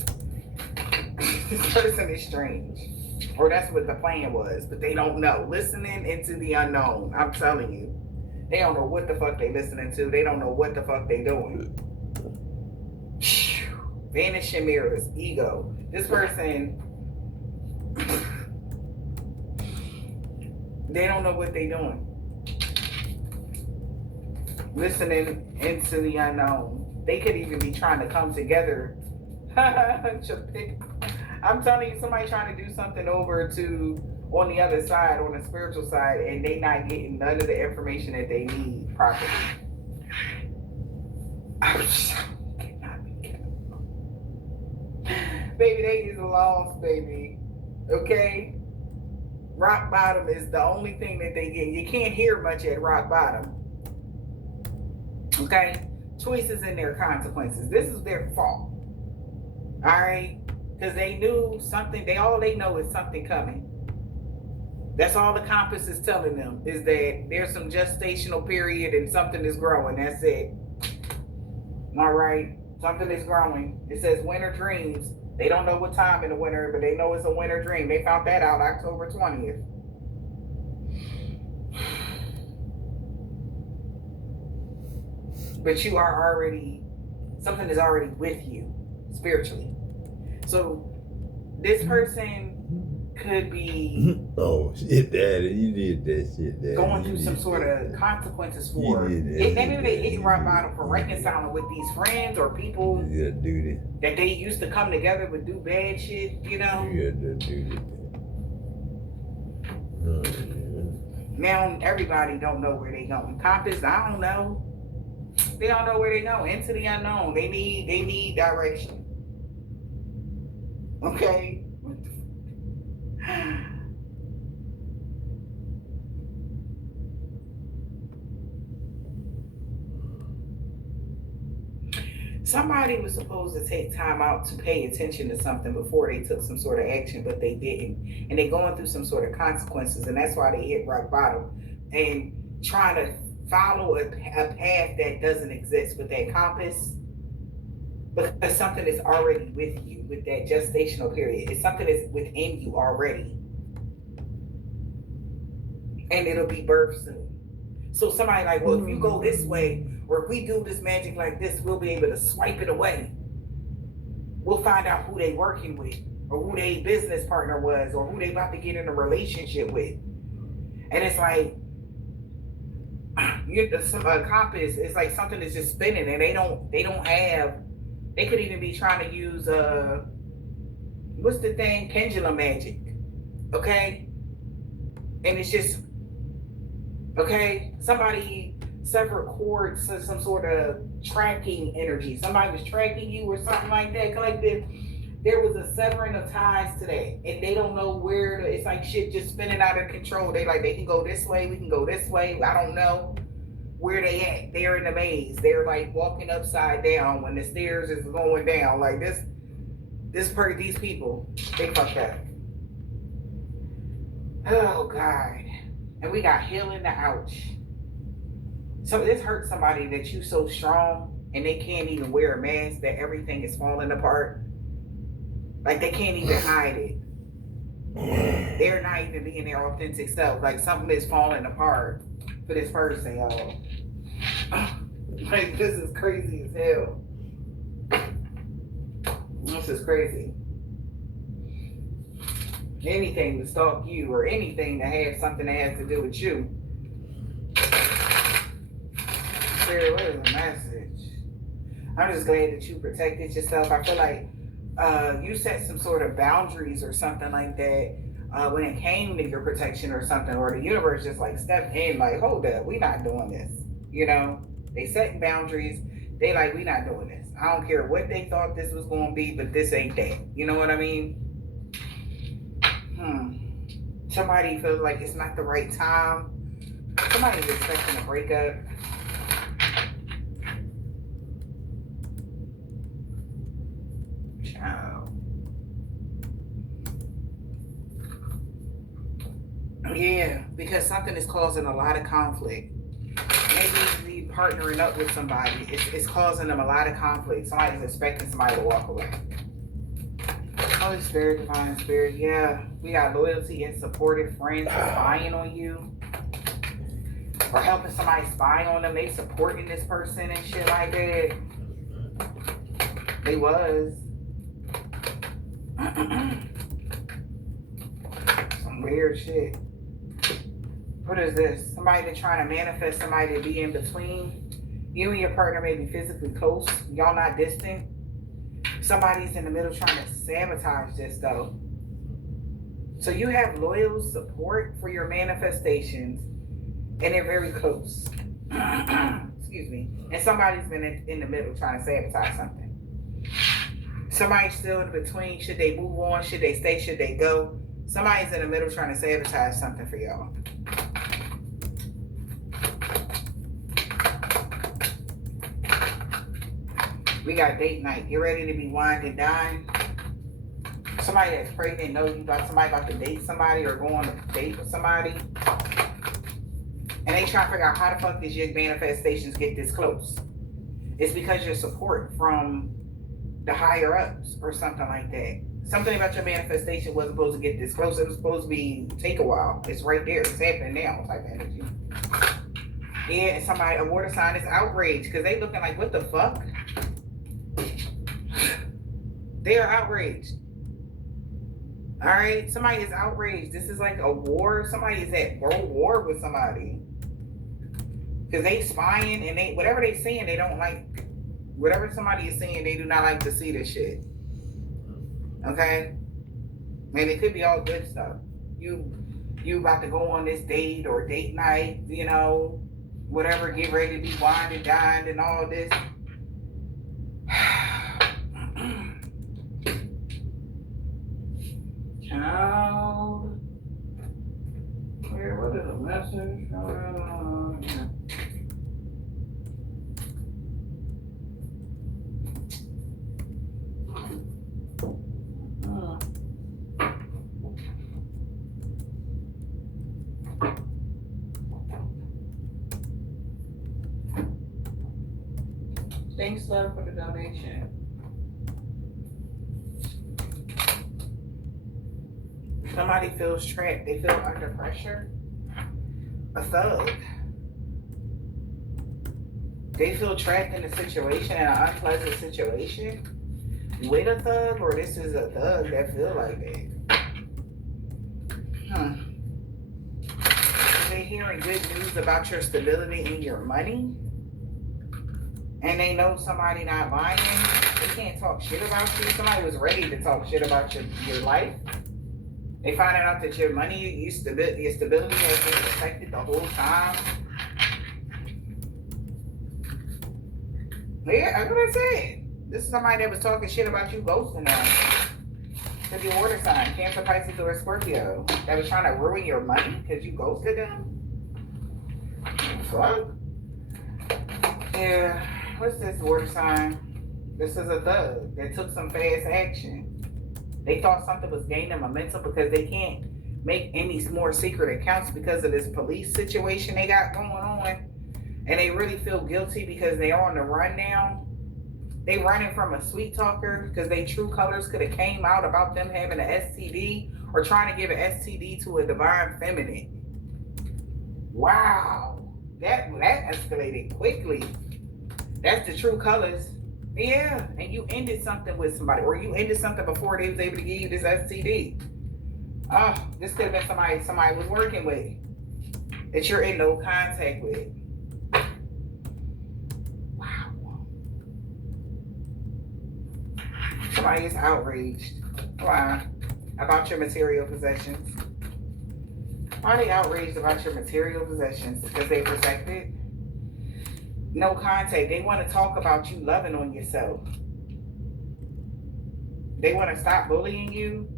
This person is strange. Or that's what the plan was, but they don't know. Listening into the unknown. I'm telling you. They don't know what the fuck they listening to. They don't know what the fuck they doing. Vanishing mirrors, ego. This person, they don't know what they doing. Listening into the unknown. They could even be trying to come together. I'm telling you, somebody trying to do something over to on the other side, on the spiritual side, and they not getting none of the information that they need properly. Baby, they is lost, baby. Okay? Rock bottom is the only thing that they get. You can't hear much at rock bottom. Okay? Choices and their consequences. This is their fault. Alright? Because they knew something, all they know is something coming. That's all the compass is telling them, is that there's some gestational period and something is growing. That's it. Alright? Something is growing. It says winter dreams. They don't know what time in the winter, but they know it's a winter dream. They found that out October 20th. But you are already, something is already with you spiritually. So this person could be oh shit, Daddy, you did that shit, Daddy. Going through some sort of consequences for it. Maybe they hit rock bottom for reconciling with these friends or people that they used to come together but do bad shit, you know. Now everybody don't know where they going. Compass, I don't know. They don't know where they go. Into the unknown. They need direction. Okay. Somebody was supposed to take time out to pay attention to something before they took some sort of action, but they didn't. And they're going through some sort of consequences, and that's why they hit rock bottom and trying to follow a path that doesn't exist with that compass. Because something is already with you with that gestational period. It's something that's within you already. And it'll be birthed soon. So somebody like, well, if you go this way, or if we do this magic like this, we'll be able to swipe it away. We'll find out who they working with, or who their business partner was, or who they about to get in a relationship with. And it's like, a compass, it's like something that's just spinning, and they don't have. They could even be trying to use what's the thing? Pendulum magic. Okay? And it's just okay, somebody severed cords to some sort of tracking energy. Somebody was tracking you or something like that. Collective. There was a severing of ties today, and they don't know where it's like shit just spinning out of control. They can go this way, we can go this way. I don't know where they at. They're in the maze. They're like walking upside down when the stairs is going down. Like these people, they fucked up. Oh God. And we got healing the ouch. So this hurts somebody that you so strong and they can't even wear a mask, that everything is falling apart. Like they can't even hide it. They're not even being their authentic self. Like something is falling apart for this person, y'all. Like this is crazy as hell. This is crazy. Anything to stalk you or anything to have something that has to do with you. Sarah, what is the message? I'm just glad that you protected yourself. I feel like you set some sort of boundaries or something like that when it came to your protection or something, or the universe just like stepped in like, hold up, we not doing this. You know, they setting boundaries. They like, we not doing this. I don't care what they thought this was going to be, but this ain't that. You know what I mean? Somebody feels like it's not the right time. Somebody's expecting a breakup. Child. Yeah, because something is causing a lot of conflict. Maybe you partnering up with somebody, it's causing them a lot of conflict. Somebody's expecting somebody to walk away. Holy Spirit, Divine Spirit, yeah. We got loyalty and supportive friends spying on you. Or helping somebody spy on them. They supporting this person and shit like that. They was. Some weird shit. What is this? Somebody that's trying to manifest somebody to be in between. You and your partner may be physically close. Y'all not distant. Somebody's in the middle trying to sabotage this though. So you have loyal support for your manifestations and they're very close. Excuse me. And somebody's been in the middle trying to sabotage something. Somebody's still in between. Should they move on? Should they stay? Should they go? Somebody's in the middle trying to sabotage something for y'all. We got date night. Get ready to be wined and dined. Somebody that's pregnant knows somebody about to date somebody or go on a date with somebody. And they trying to figure out how the fuck did your manifestations get this close? It's because your support from the higher ups or something like that. Something about your manifestation wasn't supposed to get this close. It was supposed to take a while. It's right there. It's happening now type of energy. Yeah, and somebody, a water sign is outraged because they looking like, what the fuck? They are outraged. All right, somebody is outraged. This is like a war. Somebody is at world war with somebody because they spying and they whatever they saying they don't like. Whatever somebody is saying, they do not like to see this shit. Okay, and it could be all good stuff. You about to go on this date or date night, you know, whatever. Get ready to be wined and dined and all this. Child, what is the message? Thanks, love, for the donation. Somebody feels trapped. They feel under pressure. A thug. They feel trapped in a situation, in an unpleasant situation with a thug, or this is a thug that feel like that. They hearing good news about your stability and your money, and they know somebody not lying. They can't talk shit about you. Somebody was ready to talk shit about your life. They finding out that your money, your stability has been affected the whole time. Yeah, that's what I said. This is somebody that was talking shit about you ghosting them. Could be a water sign, Cancer, Pisces, or Scorpio. That was trying to ruin your money because you ghosted them. Fuck. Yeah, what's this water sign? This is a thug that took some fast action. They thought something was gaining momentum because they can't make any more secret accounts because of this police situation they got going on. And they really feel guilty because they are on the run now. They running from a sweet talker because they true colors could have came out about them having an STD or trying to give an STD to a divine feminine. Wow, that escalated quickly. That's the true colors. Yeah, and you ended something with somebody, or you ended something before they was able to give you this STD. This could have been somebody was working with that you're in no contact with. Wow. Somebody is outraged. Why? About your material possessions. Why are they outraged about your material possessions? Because they protected? No contact. They want to talk about you loving on yourself. They want to stop bullying you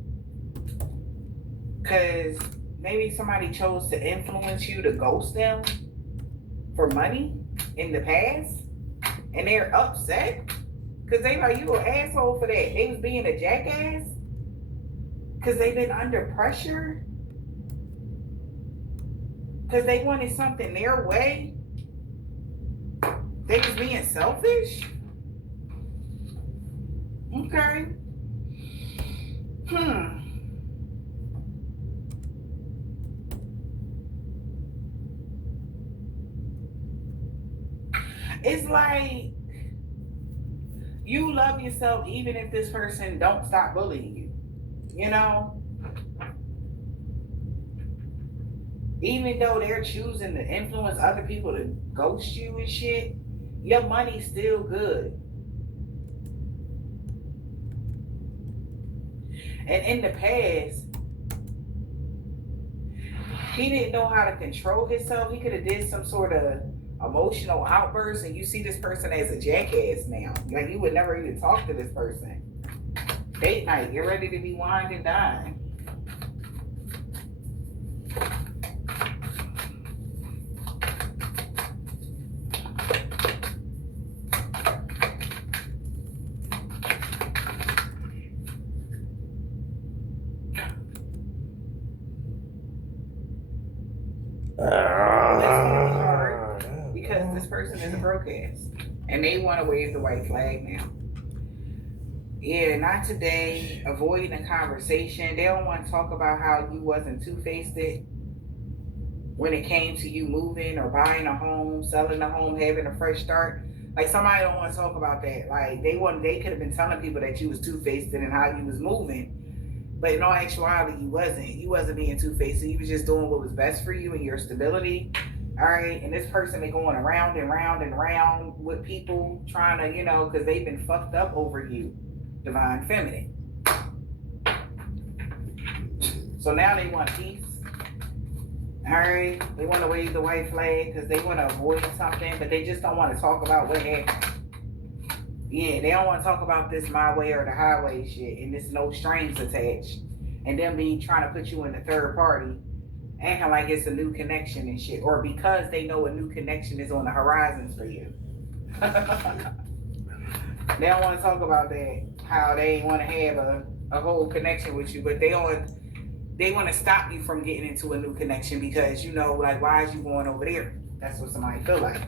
because maybe somebody chose to influence you to ghost them for money in the past, and they're upset because they like you an asshole for that. They was being a jackass because they've been under pressure because they wanted something their way. They was being selfish? Okay. It's like you love yourself even if this person don't stop bullying you. You know? Even though they're choosing to influence other people to ghost you and shit, your money's still good. And in the past, he didn't know how to control himself. He could have did some sort of emotional outburst, and you see this person as a jackass now. Like you would never even talk to this person. Date night, get ready to be wined and dined. Because this person is a broke ass and they want to wave the white flag now. Yeah, not today. Avoiding a conversation. They don't want to talk about how you wasn't two-faced when it came to you moving or buying a home, selling a home, having a fresh start. Like somebody don't want to talk about that. Like they could have been telling people that you was two-faced and how you was moving. But in all actuality, you wasn't. You wasn't being two-faced. You was just doing what was best for you and your stability. All right. And this person been going around and round and round with people trying to, because they've been fucked up over you, divine feminine. So now they want peace. All right. They want to wave the white flag because they want to avoid something, but they just don't want to talk about what happened. Yeah, they don't want to talk about this my way or the highway shit and this no strings attached. And them be trying to put you in the third party, acting like it's a new connection and shit. Or because they know a new connection is on the horizons for you. They don't want to talk about that, how they want to have a whole connection with you, but they want to stop you from getting into a new connection because, like, why is you going over there? That's what somebody feel like.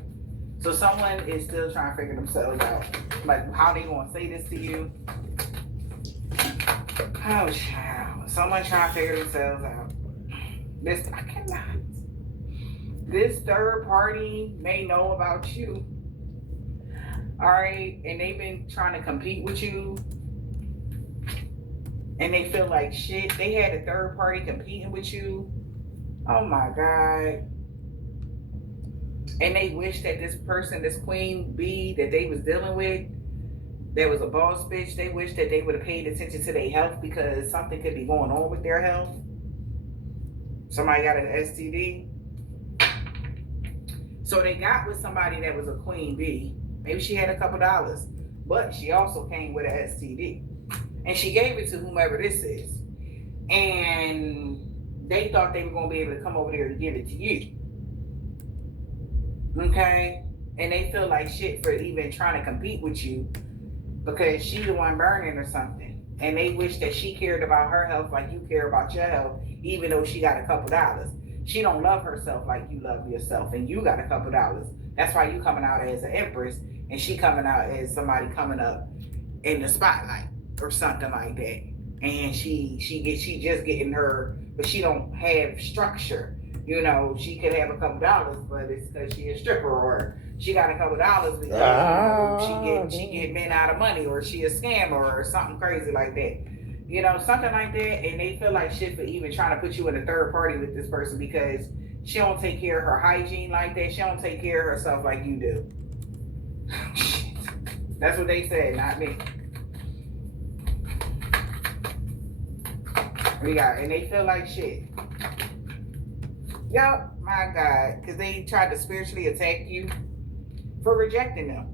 So someone is still trying to figure themselves out. Like, how they gonna say this to you? Oh, child. Someone trying to figure themselves out. I cannot. This third party may know about you. All right? And they've been trying to compete with you. And they feel like shit. They had a third party competing with you. Oh, my God. And they wish that this person, this queen bee that they was dealing with, that was a boss bitch, they wish that they would have paid attention to their health because something could be going on with their health. Somebody got an STD. So they got with somebody that was a queen bee. Maybe she had a couple dollars, but she also came with an STD. And she gave it to whomever this is. And they thought they were going to be able to come over there and give it to you. Okay? and they feel like shit for even trying to compete with you because she the one burning or something. And they wish that she cared about her health like you care about your health, even though she got a couple dollars. She don't love herself like you love yourself, and you got a couple dollars. That's why you coming out as an empress, and she coming out as somebody coming up in the spotlight or something like that. And she just getting her, but she don't have structure. You know, she could have a couple dollars, but it's because she a stripper, or she got a couple dollars because she get men out of money, or she a scammer or something crazy like that. You know, something like that, and they feel like shit for even trying to put you in a third party with this person because she don't take care of her hygiene like that. She don't take care of herself like you do. That's what they said, not me. And they feel like shit. Yup, my God, because they tried to spiritually attack you for rejecting them.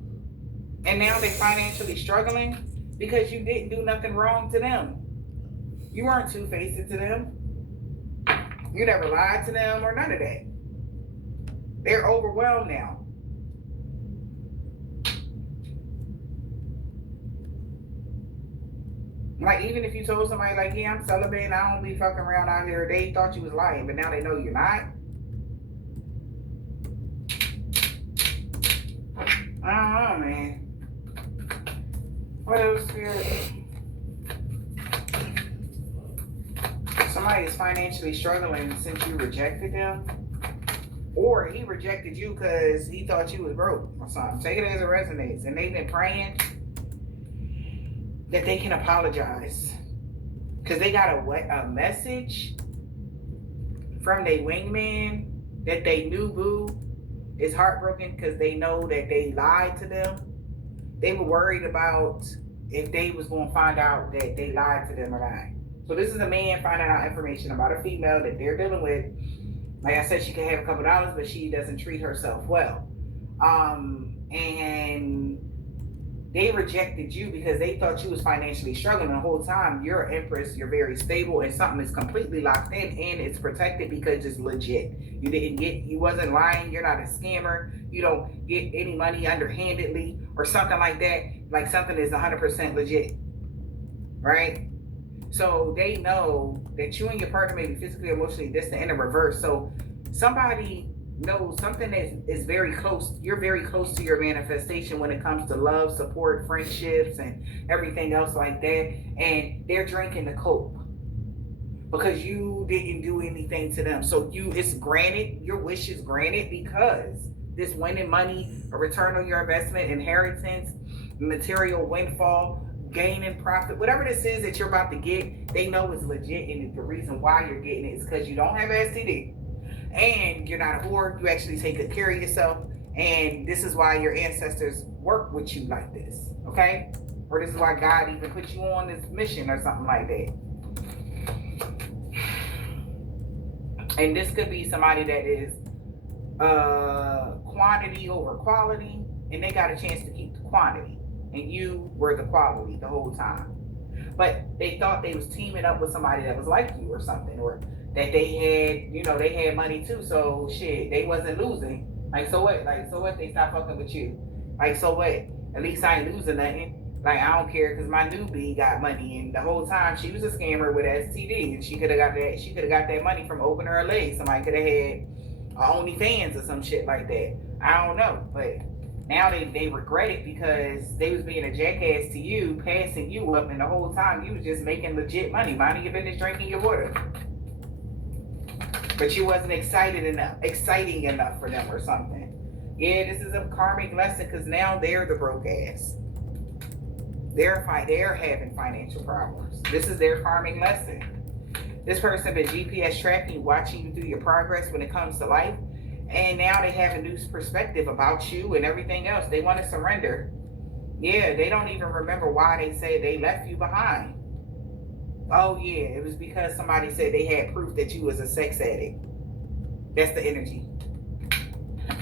And now they're financially struggling because you didn't do nothing wrong to them. You weren't two-faced to them. You never lied to them or none of that. They're overwhelmed now. Like, even if you told somebody, like, yeah, I'm celibate and I don't be fucking around out here, they thought you was lying, but now they know you're not. I don't know, man. What else here? Somebody is financially struggling since you rejected them. Or he rejected you because he thought you was broke or something. Take it as it resonates. And they've been praying that they can apologize because they got a message from their wingman that they knew boo is heartbroken because they know that they lied to them. They were worried about if they was going to find out that they lied to them or not. So this is a man finding out information about a female that they're dealing with. Like I said, she can have a couple dollars, but she doesn't treat herself well. And they rejected you because they thought you was financially struggling the whole time. You're an empress, you're very stable, and something is completely locked in and it's protected because it's legit. You wasn't lying, you're not a scammer, you don't get any money underhandedly or something like that, like something is 100% legit, right? So they know that you and your partner may be physically, emotionally distant in the reverse. So somebody knows something that is very close. You're very close to your manifestation when it comes to love, support, friendships, and everything else like that. And they're drinking the coke because you didn't do anything to them. So it's granted, your wish is granted because this winning money, a return on your investment, inheritance, material windfall, gaining profit, whatever this is that you're about to get, they know it's legit, and the reason why you're getting it is because you don't have STD and you're not a whore. You actually take good care of yourself, and this is why your ancestors work with you like this, okay? Or this is why God even put you on this mission or something like that. And this could be somebody that is quantity over quality, and they got a chance to keep the quantity. And you were the quality the whole time. But they thought they was teaming up with somebody that was like you or something, or that they had, they had money too. So shit, they wasn't losing. Like, so what? They stopped fucking with you. Like, so what? At least I ain't losing nothing. Like, I don't care because my newbie got money, and the whole time she was a scammer with STD, and she could have got that. She could have got that money from opening her legs. Somebody could have had OnlyFans or some shit like that. I don't know, but now they regret it because they was being a jackass to you, passing you up, and the whole time you was just making legit money, minding your business, drinking your water. But you wasn't exciting enough for them or something. Yeah, this is a karmic lesson because now they're the broke ass. They're having financial problems. This is their karmic lesson. This person been GPS tracking you, watching you through your progress when it comes to life. And now they have a new perspective about you and everything else. They want to surrender. Yeah, they don't even remember why they say they left you behind. Oh yeah, it was because somebody said they had proof that you was a sex addict. That's the energy.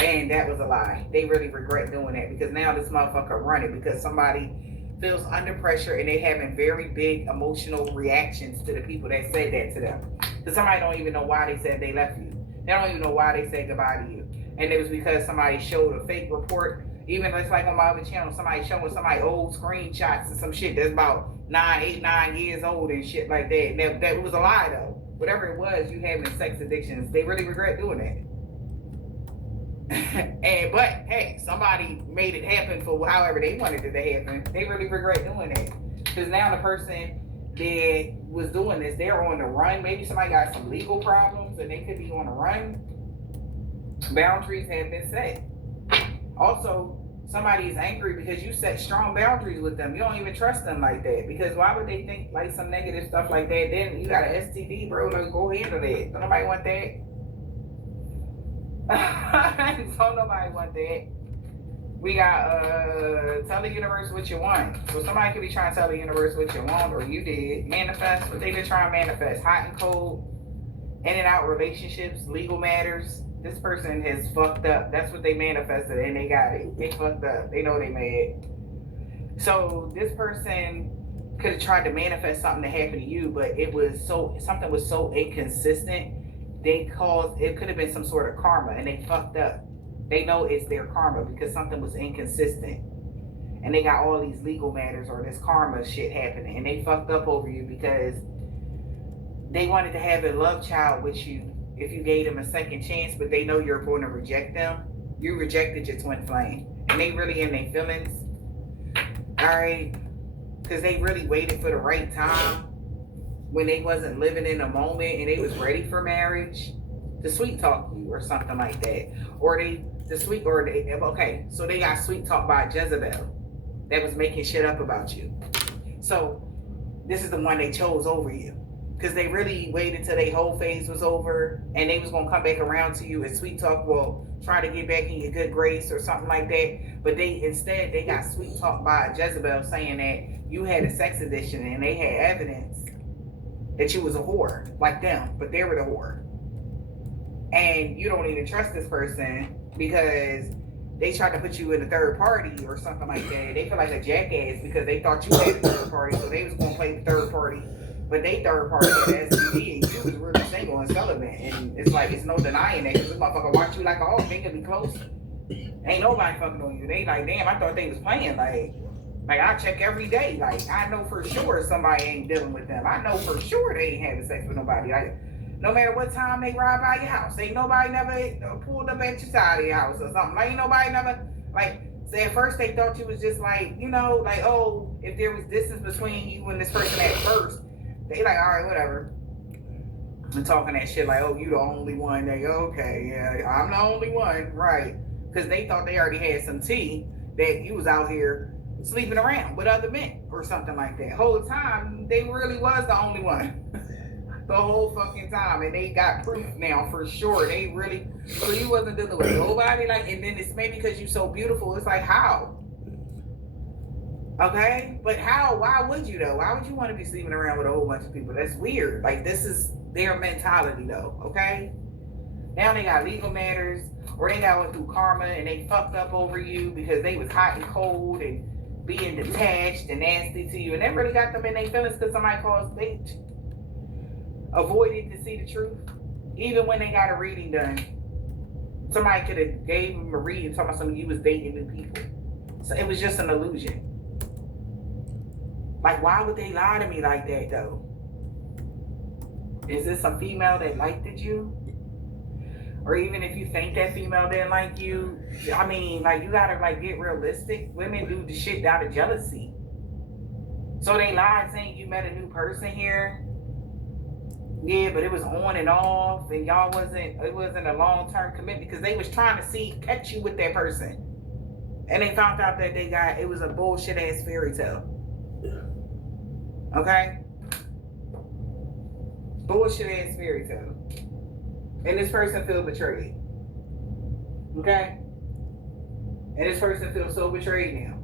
And that was a lie. They really regret doing that because now this motherfucker running because somebody feels under pressure and they having very big emotional reactions to the people that said that to them. Because somebody don't even know why they said they left you. They don't even know why they said goodbye to you. and it was because somebody showed a fake report. Even it's like on my other channel, somebody showing somebody old screenshots and some shit that's about 9 years old and shit like that. And that was a lie though. Whatever it was, you having sex addictions, they really regret doing that. But hey, somebody made it happen for however they wanted it to happen. They really regret doing that. Because now the person that was doing this, they're on the run. Maybe somebody got some legal problems and they could be on the run. Boundaries have been set. Also, somebody is angry because you set strong boundaries with them. You don't even trust them like that. Because why would they think like some negative stuff like that? Then you got an STD, bro. Like, go handle that. Don't nobody want that. Don't nobody want that. We got tell the universe what you want. So somebody could be trying to tell the universe what you want, or you did. Manifest what they been trying to manifest. Hot and cold, in and out relationships, legal matters. This person has fucked up. That's what they manifested and they got it. They fucked up. They know they mad. So this person could have tried to manifest something to happen to you, but something was so inconsistent. It could have been some sort of karma and they fucked up. They know it's their karma because something was inconsistent. And they got all these legal matters or this karma shit happening. And they fucked up over you because they wanted to have a love child with you if you gave them a second chance, but they know you're going to reject them. You rejected your twin flame. And they really in their feelings. Alright? Because they really waited for the right time when they wasn't living in the moment and they was ready for marriage to sweet talk you or something like that. So they got sweet talked by Jezebel that was making shit up about you. So this is the one they chose over you. Because they really waited till their whole phase was over and they was going to come back around to you and sweet talk, well, try to get back in your good grace or something like that. But they got sweet talked by Jezebel saying that you had a sex addiction and they had evidence that you was a whore like them, but they were the whore. And you don't even trust this person because they tried to put you in a third party or something like that. They feel like a jackass because they thought you had a third party, so they was going to play the third party. But they third party had STD and you was really single and celibate. And it's like, it's no denying that because this motherfucker watch you like, oh, they could be close. Ain't nobody fucking on you. They like, damn, I thought they was playing. Like I check every day. Like, I know for sure somebody ain't dealing with them. I know for sure they ain't having sex with nobody. Like, no matter what time they ride by your house, ain't nobody never pulled up at your side of your house or something. Like, ain't nobody never, like, so at first they thought you was just like, you know, like, oh, if there was distance between you and this person at first, they like, all right, whatever. And talking that shit like, oh, you the only one. They okay, yeah, I'm the only one, right? Because they thought they already had some tea that you was out here sleeping around with other men or something like that. Whole time, they really was the only one. The whole fucking time. And they got proof now for sure. They really, so you wasn't dealing with nobody. Like, and then it's maybe because you so beautiful. It's like, how? Okay? But how? Why would you though? Why would you want to be sleeping around with a whole bunch of people? That's weird. Like, this is their mentality though. Okay? Now they got legal matters, or they got went through karma and they fucked up over you because they was hot and cold and being detached and nasty to you. And that really got them in their feelings because somebody they avoided to see the truth. Even when they got a reading done, somebody could have gave them a reading talking about something you was dating new people. So it was just an illusion. Like, why would they lie to me like that though? Is this a female that liked you? Or even if you think that female didn't like you, I mean, like, you gotta like get realistic. Women do the shit out of jealousy. So they lied saying you met a new person here. Yeah, but it was on and off, and it wasn't a long-term commitment because they was trying to catch you with that person. And they found out that it was a bullshit ass fairy tale. Okay? Bullshit ass fairy tale. And this person feels betrayed. Okay? And this person feels so betrayed now.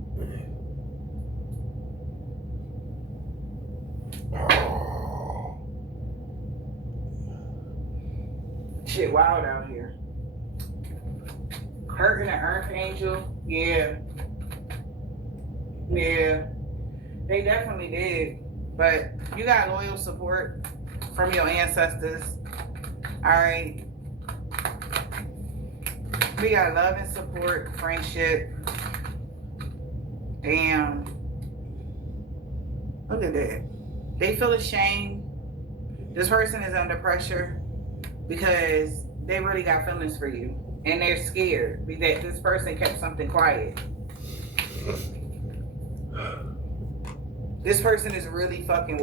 Shit wild out here. Hurting an earth angel, yeah. Yeah. They definitely did. But you got loyal support from your ancestors. Alright. We got love and support, friendship. Damn. Look at that. They feel ashamed. This person is under pressure because they really got feelings for you. And they're scared that this person kept something quiet. This person is really fucking